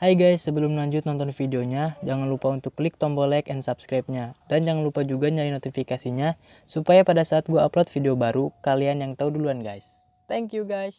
Hai guys, sebelum lanjut nonton videonya, jangan lupa untuk klik tombol like and subscribe-nya. Dan jangan lupa juga nyalain notifikasinya, supaya pada saat gue upload video baru, kalian yang tahu duluan guys. Thank you guys.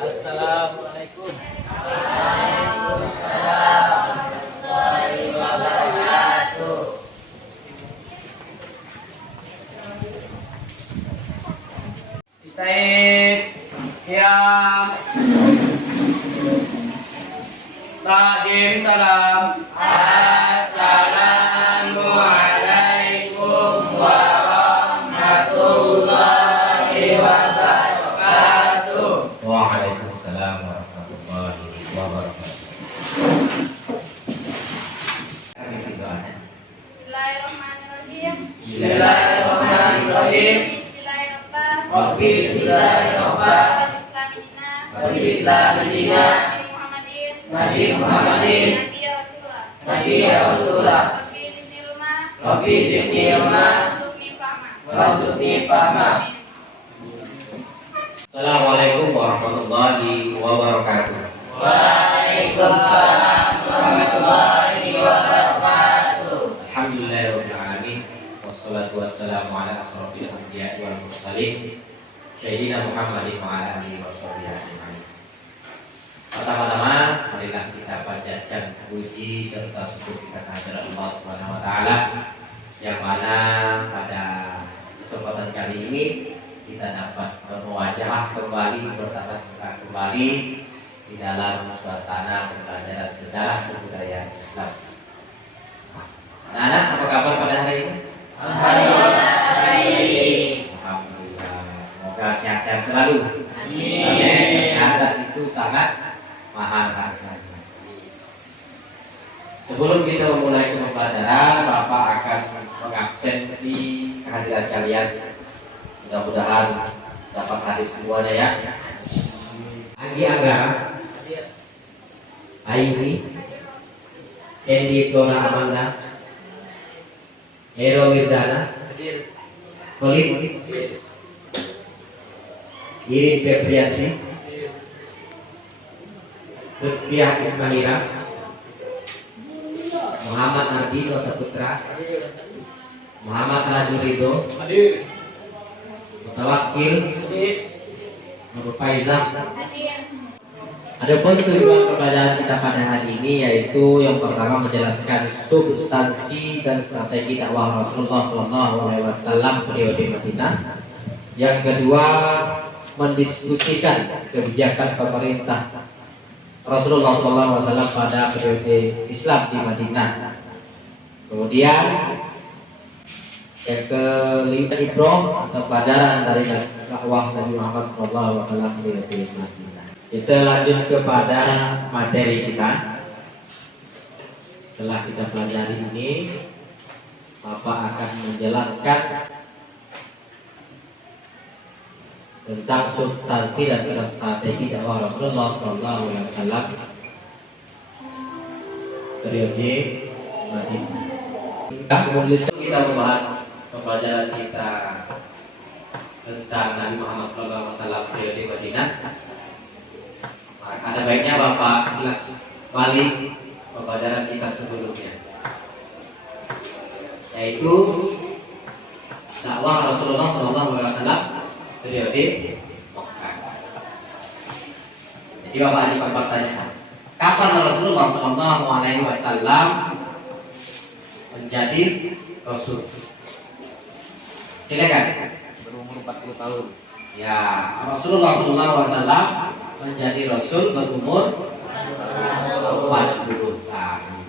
Assalamualaikum. Istaiq, qiyam, ta'zim, salam. Assalamualaikum warahmatullahi wabarakatuh. Waalaikumsalam warahmatullahi wabarakatuh. Bismillahirrahmanirrahim. Rabbi Islamina Nabi Muhammadin Nabi Rasulullah Rabbi zidni ilma warzuqni fahma. Assalamualaikum warahmatullahi wabarakatuh. Waalaikumsalam warahmatullahi wabarakatuh. Alhamdulillahirabbil alamin wassalatu wassalamu ala asrofil anbiya'i wal mursalin sayyidina Muhammadin wa ala alihi washabihi ajmain. Pertama-tama marilah kita panjatkan puji serta syukur kita kehadirat Allah Subhanahu wa taala yang mana pada kesempatan kali ini kita dapat bermuajah kembali, bertatap muka kembali di dalam suasana pembelajaran sejarah kebudayaan Islam. Anak-anak, apa kabar pada hari ini? Alhamdulillah. Semoga sehat-sehat selalu. Amin. Kesehatan itu sangat mahal harganya. Sebelum kita memulai pembelajaran, Bapak akan mengabsensi kehadiran kalian. Mudah-mudahan dapat hadir semuanya ya. Anggi Anggara, Aini, Kendi Flora Amanda, Hero Wirdana, Khalid, Irin Febriansi, Lutfiah Ismaila, Muhammad Ardino Saputra, Muhammad Raju Ridho, Mutawakil, Nur Faizah. Adapun tujuan pembelajaran kita pada hari ini yaitu yang pertama menjelaskan substansi dan strategi dakwah Rasulullah SAW periode Madinah. Yang kedua mendiskusikan kebijakan pemerintah Rasulullah SAW pada periode Islam di Madinah. Kemudian yang kelima ibrah atau pelajaran dari dakwah Nabi Muhammad SAW periode Madinah. Kita lanjut kepada materi kita. Setelah kita pelajari ini, Bapak akan menjelaskan tentang substansi dan strategi dakwah Rasulullah SAW periode Madinah. Kemudian kita membahas pembelajaran kita tentang Nabi Muhammad SAW periode Madinah. Ada baiknya Bapak ulas balik pembelajaran kita sebelumnya, yaitu dakwah Rasulullah SAW periode Mekah. Jadi Bapak ini pertanyakan, kapan Rasulullah SAW menjadi Rasul? Silakan. Berumur 40 tahun. Ya, Rasulullah SAW menjadi Rasul berumur 40 tahun.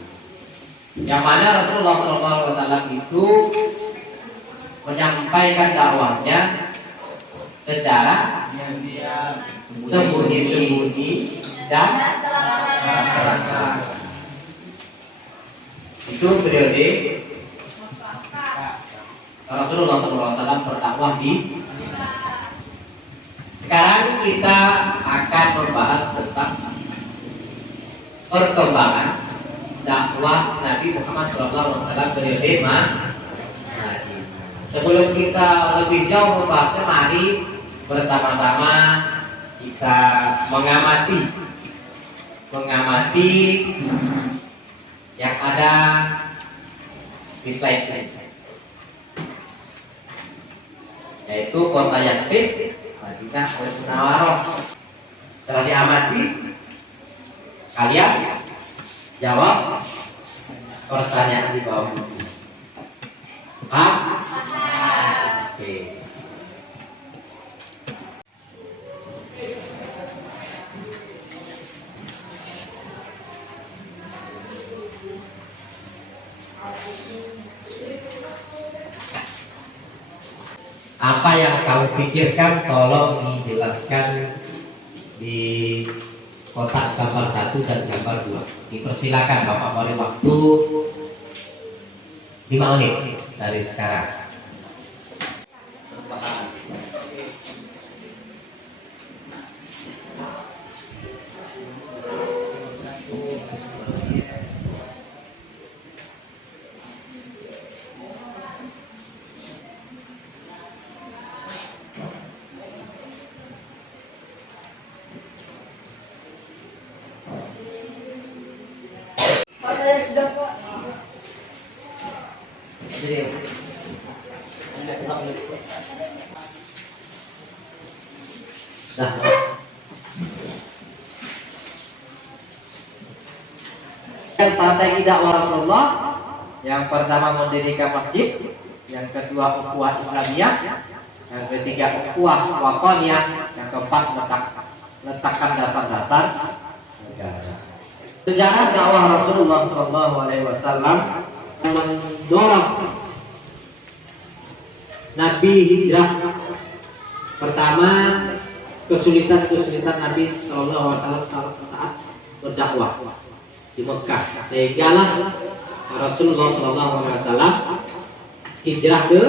Yang mana Rasulullah SAW itu menyampaikan dakwahnya secara sembunyi-sembunyi dan terang-terangan. Itu periode Rasulullah SAW berdakwah di. Sekarang kita akan membahas tentang perkembangan dakwah Nabi Muhammad SAW periode Madinah. Sebelum kita lebih jauh membahasnya, mari bersama-sama kita mengamati yang ada di slide ini, yaitu kota Yasrib, Madinah Munawwarah. Setelah diamati, kalian jawab pertanyaan di bawah ini. Paham? Oke. Apa yang kamu pikirkan tolong dijelaskan di kotak gambar 1 dan gambar 2. Dipersilakan Bapak, beri waktu 5 menit dari sekarang. Nah, strategi dakwah Rasulullah, yang pertama mendirikan masjid, yang kedua ukhuwah Islamiyah, yang ketiga ukhuwah wataniyah, yang keempat letakkan dasar-dasar negara. Sejarah dakwah Rasulullah SAW mendorong Nabi hijrah. Pertama, kesulitan Nabi SAW saat berdakwah di Mekah, sehinggalah Rasulullah SAW hijrah ke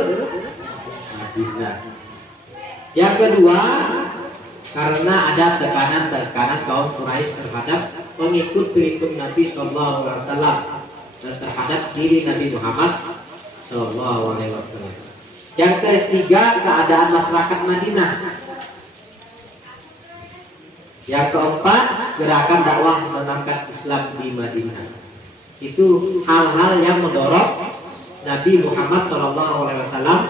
Madinah. Yang kedua, karena ada tekanan kaum Quraisy terhadap pengikut Nabi SAW dan terhadap diri Nabi Muhammad SAW. Yang ketiga, keadaan masyarakat Madinah. Yang keempat, gerakan dakwah menangkan Islam di Madinah. Itu hal-hal yang mendorong Nabi Muhammad SAW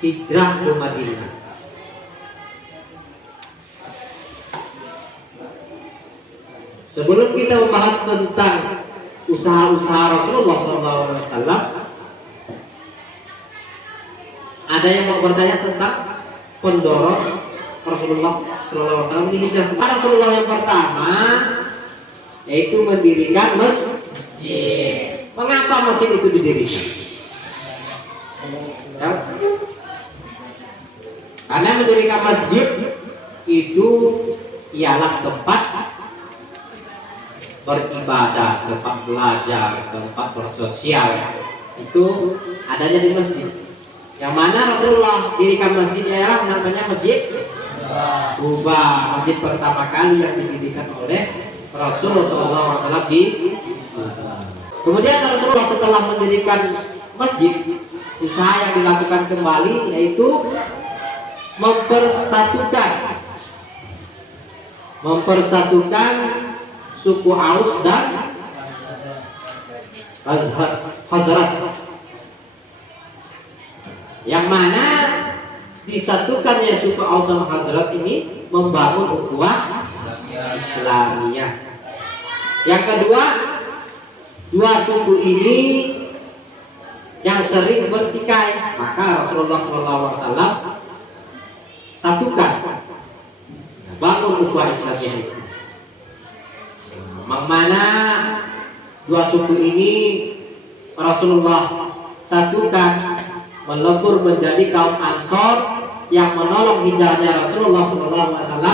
hijrah ke Madinah. Sebelum kita membahas tentang usaha-usaha Rasulullah SAW, ada yang mau bertanya tentang pendorong Rasulullah SAW ini hijrah. Rasulullah yang pertama yaitu mendirikan masjid. Mengapa masjid itu didirikan? Ya. Karena mendirikan masjid itu ialah tempat beribadah, tempat belajar, tempat bersosial. Itu adanya di masjid. Yang mana Rasulullah dirikan masjid ialah namanya Masjid Quba, masjid pertama kali yang didirikan oleh Rasulullah SAW di. Kemudian Rasulullah setelah mendirikan masjid, usaha yang dilakukan kembali yaitu mempersatukan suku Aus dan Khazraj, yang mana disatukannya suku Aus dan Khazraj ini membangun ukhuwah Islamiyah. Yang kedua, dua suku ini yang sering bertikai, maka Rasulullah SAW satukan, bangun ukhuwah Islamiyah itu. Mana dua suku ini Rasulullah satukan, melebur menjadi kaum Ansor yang menolong hijrahnya Rasulullah SAW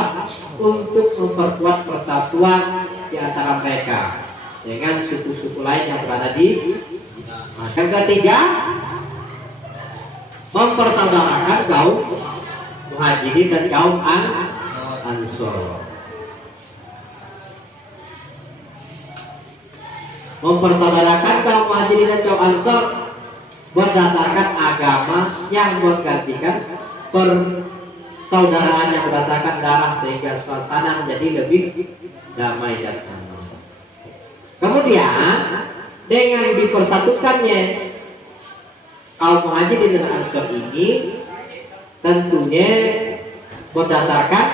untuk memperkuat persatuan di antara mereka dengan suku-suku lain yang berada di. Yang ketiga, mempersaudarakan kaum Muhajirin dan kaum Ansor. Mempersaudarakan kaum Muhajirin dan kaum Ansor berdasarkan agama yang menggantikan persaudaraan yang berdasarkan darah, sehingga suasana menjadi lebih damai dan aman. Kemudian dengan dipersatukannya kaum Muhajirin dan Ansor ini tentunya berdasarkan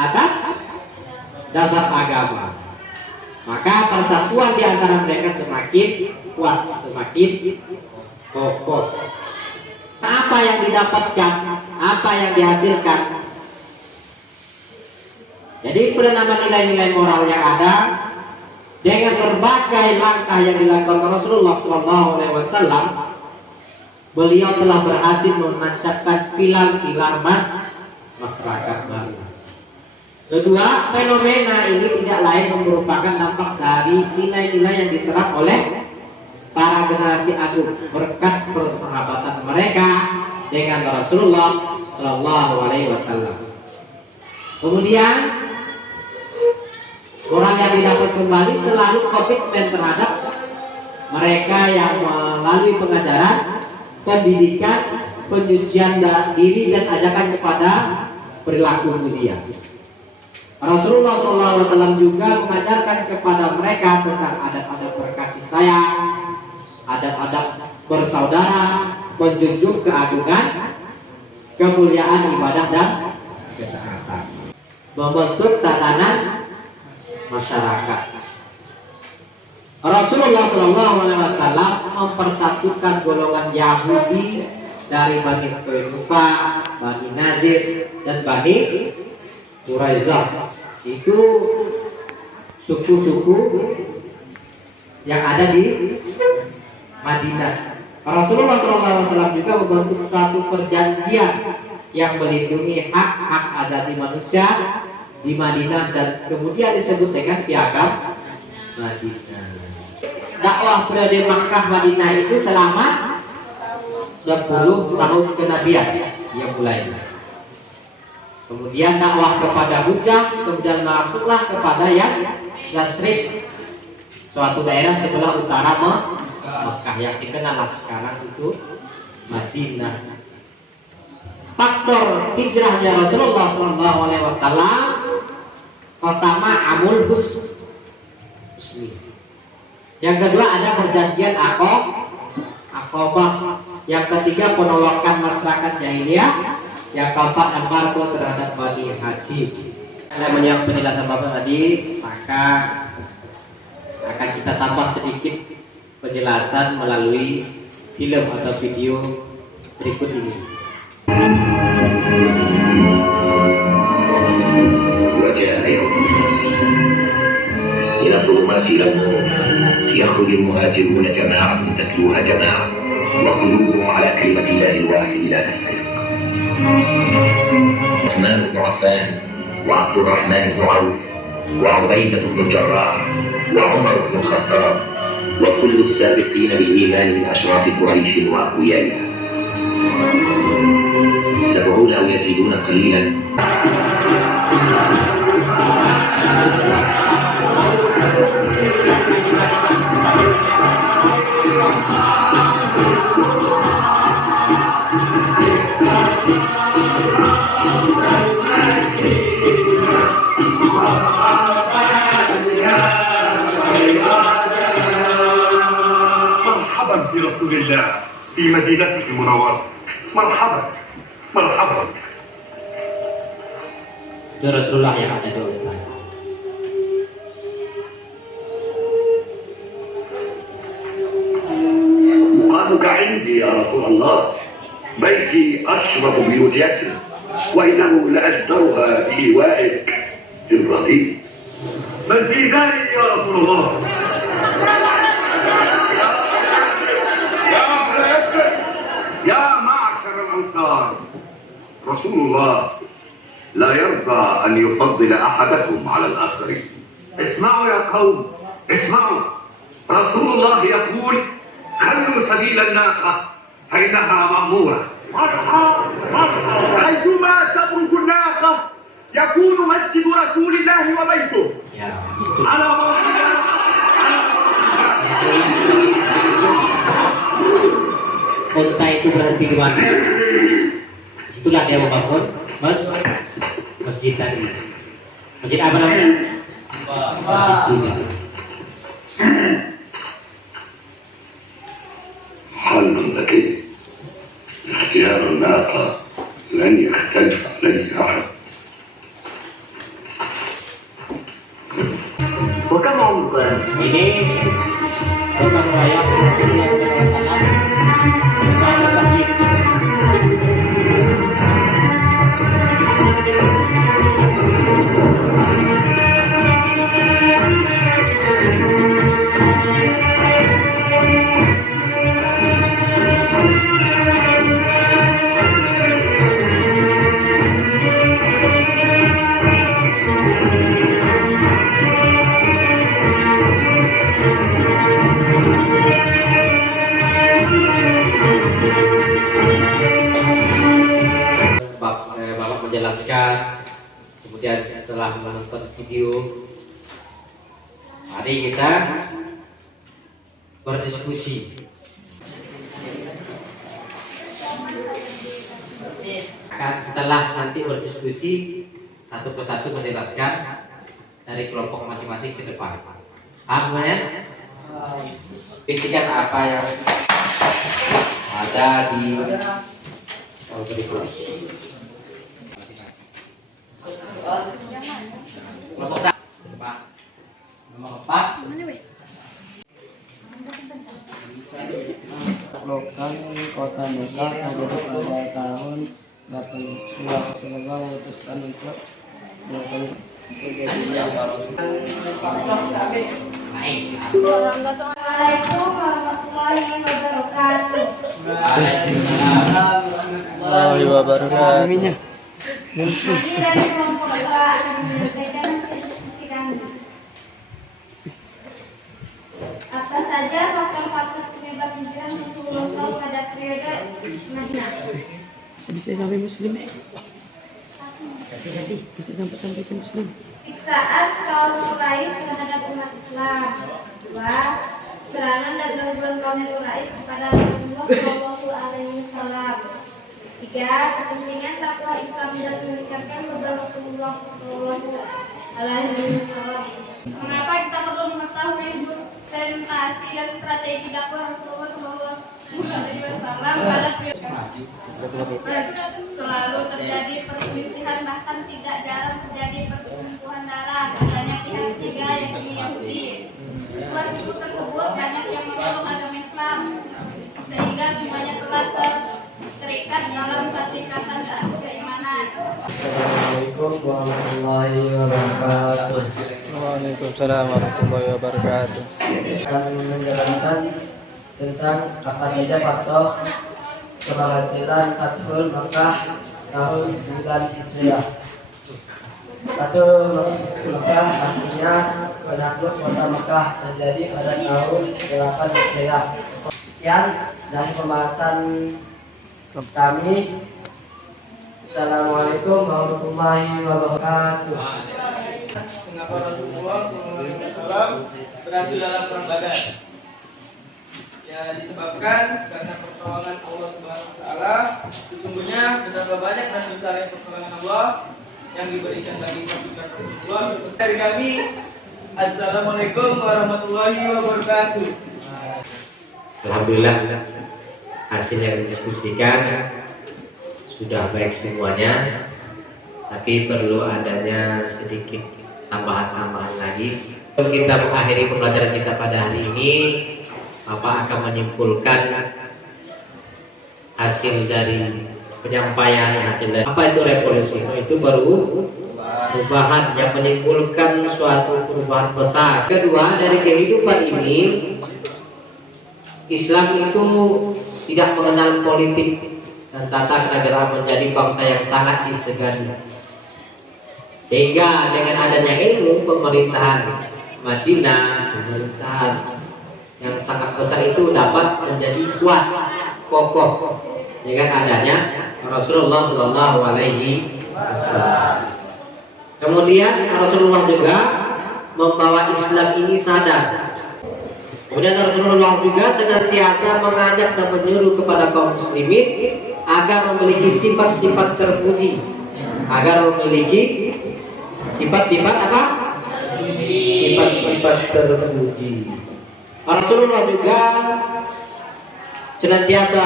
atas dasar agama, maka persatuan di antara mereka semakin kuat, semakin kokoh. Apa yang didapatkan, apa yang dihasilkan? Jadi penanaman nilai-nilai moral yang ada dengan berbagai langkah yang dilakukan Rasulullah SAW, beliau telah berhasil menancapkan pilar-pilar masyarakat baru. Kedua, fenomena ini tidak lain merupakan dampak dari nilai-nilai yang diserap oleh para generasi agung berkat persahabatan mereka dengan Rasulullah SAW. Kemudian orang yang didapat kembali selalu komitmen terhadap mereka yang melalui pengajaran, pendidikan, penyucian diri dan ajakan kepada perilaku mulia. Rasulullah SAW juga mengajarkan kepada mereka tentang adab-adab berkasih sayang, adab-adab bersaudara, menjunjung keagungan, kemuliaan ibadah dan ketaatan, membentuk tatanan masyarakat. Rasulullah SAW mempersatukan golongan Yahudi dari Bani Qainuqa, Bani Nazir, dan Bani Quraisyah. Itu suku-suku yang ada di Madinah. Rasulullah SAW juga membentuk suatu perjanjian yang melindungi hak-hak asasi manusia di Madinah dan kemudian disebut dengan Piagam Madinah. Dakwah periode Makkah Madinah itu selama 10 tahun kenabian yang mulai. Kemudian dakwah kepada Hujjah, kemudian masuklah kepada Yasrib, suatu daerah sebelah utara Makkah yang dikenal sekarang itu Madinah. Faktor hijrahnya Rasulullah SAW pertama Amul Husni. Yang kedua ada perjanjian Aqabah. Yang ketiga penolakan masyarakat jahiliyah. Yang keempat embargo terhadap Bani Hashim. Dalam menyiapkan penjelasan Bapak tadi, maka akan kita tambah sedikit penjelasan melalui film atau video berikut ini. وجاء يوم الفصل إلى ظلمات النور يخرج المهاجرون جماعة تتلوها جماعة وقلوبهم على كلمة الله الواحد لا تفترق. عثمان بن عفان وعبد الرحمن بن عوف وعبيدة بن الجراح وعمر بن الخطاب وكل السابقين بالإيمان من أشراف قريش وأقويائها 70 أو يزيدون قليلا. مرحبا برسول الله في مدينته المنورة. مرحبا مرحبا. Itu Rasulullah yang ada di depan. مقامك عندي يا رسول الله. بيتي أشرف بيوت يثرب وإنه لأجدرها بإيوائك الرهيب. من في ذلك يا رسول الله؟ يا معشر الأنصار، رسول الله لا يرضى أن يفضل أحدكم على الآخرين. اسمعوا يا قوم، اسمعوا. رسول الله يقول: خلوا سبيل الناقة فإنها مأمورة. حيثما تبرك الناقة يكون مسجد رسول الله وبيته Ya. على موضع Kota itu berhenti di mana? Disitulah dia membangun masjid tadi. Masjid apa namanya? حل ذكي اختيار الناقة لن يختلف عليه أحد. وكم عمرك؟ Ini rumah raya Rasulullah SAW. Rumah masjid. Bapak menjelaskan, kemudian setelah menonton video, mari kita berdiskusi. Setelah nanti berdiskusi, satu persatu menjelaskan dari kelompok masing-masing ke depan. Paham semuanya? Bisikan apa yang ada di berikut. Masuk Pak. Nomor 4. Lokal kota Mekah terjadi pada tahun 8 Rasulullah memutuskan untuk melakukan Assalamualaikum warahmatullahi wabarakatuh. warahmatullahi wabarakatuh. Kami dari kelompok Bapak yang menyampaikan diskusi kami. Apa saja faktor-faktor penyebab hijrah Rasulullah pada periode Madinah? Bisa sampai muslim bisa sampai ke muslim. Siksaan kaum Quraisy terhadap umat Islam. 2. Serangan dan gangguan kaum Quraisy kepada Rasulullah Shallallahu Alaihi Wasallam. 3. Kepentingan takwa Islam dan meningkatkan kepada Rasulullah Shallallahu Alaihi Wasallam. Mengapa kita perlu mengetahui presentasi dan strategi dakwah Rasulullah Shallallahu Alaihi Wasallam pada selalu terjadi perselisihan, bahkan tidak jarang terjadi pertumpahan darah. Banyak pihak ketiga yang Yahudi. Setelah suku tersebut banyak yang memeluk agama Islam, sehingga semuanya telah terikat dalam satu ikatan keimanan. Assalamualaikum warahmatullahi wabarakatuh. Waalaikumsalam warahmatullahi wabarakatuh. Kami menjelaskan tentang apa saja faktor keberhasilan Fathul Makkah tahun 9 Hijriah. Fathul Makkah artinya penakluk kota Makkah terjadi pada tahun 8 Hijriah. Sekian dari pembahasan kami. Assalamualaikum warahmatullahi wabarakatuh. Mengapa Rasulullah SAW berhasil dalam perang Badar? Ya, disebabkan karena pertolongan Allah Subhanahu wa taala. Sesungguhnya betapa banyak dan besarnya pertolongan Allah yang diberikan bagi pasukan Rasulullah. Dari kami, Assalamualaikum warahmatullahi wabarakatuh. Alhamdulillah, hasil yang didiskusikan sudah baik semuanya, tapi perlu adanya sedikit tambahan-tambahan lagi. Kita mengakhiri pembelajaran kita pada hari ini, Bapak akan menyimpulkan hasil dari penyampaian hasil dari apa itu revolusi. Itu baru perubahan yang menyimpulkan suatu perubahan besar. Kedua, dari kehidupan ini Islam itu tidak mengenal politik dan tata negara menjadi bangsa yang sangat disegani. Sehingga dengan adanya ilmu pemerintahan Madinah, pemerintahan yang sangat besar itu dapat menjadi kuat kokoh dengan adanya Rasulullah Shallallahu Alaihi Wasallam. Kemudian Rasulullah juga membawa Islam ini sadar. Kemudian Rasulullah juga senantiasa mengajak dan menyuruh kepada kaum muslimin agar memiliki sifat-sifat terpuji, agar memiliki sifat-sifat apa? Sifat-sifat terpuji. Rasulullah juga senantiasa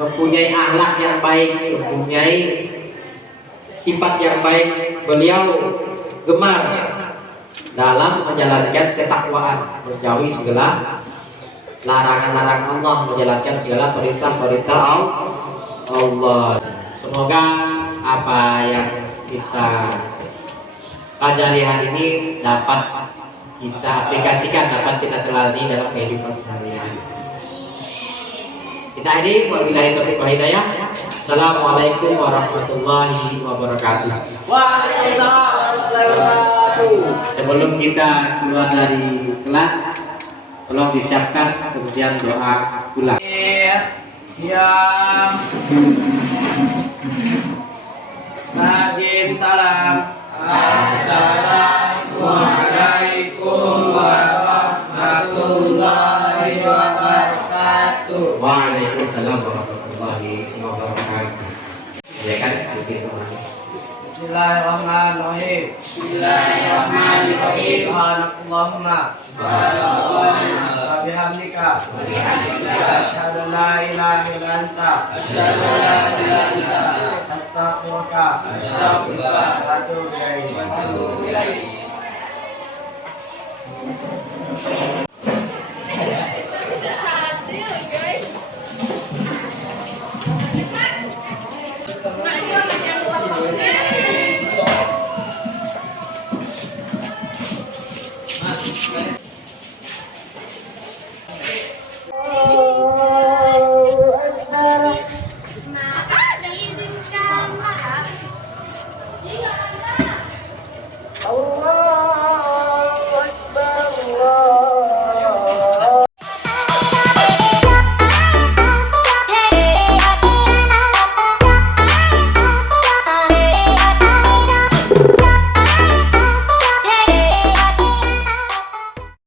mempunyai akhlak yang baik, mempunyai sifat yang baik. Beliau gemar dalam menjalankan ketakwaan, menjauhi segala larangan-larangan Allah, menjalankan segala perintah-perintah Allah. Semoga apa yang kita pelajari hari ini dapat kita aplikasikan, dapat kita teladani dalam kehidupan sehari-hari. Kita ini wabillahi taufiq wal hidayah. Assalamualaikum warahmatullahi wabarakatuh. Waalaikumsalam warahmatullahi wabarakatuh. Sebelum kita keluar dari kelas, tolong disiapkan kemudian doa pulang. Ya. Najib salam. Assalamualaikum warahmatullahi wabarakatuh. Waalaikumsalam warahmatullahi wabarakatuh. Ya kan, mungkin Bismillahirrahmanirrahim. Bismillahirrahmanirrahim. Subhanakallahumma wa bihamdika asyhadu an la ilaha illa anta astaghfiruka wa atubu ilaik.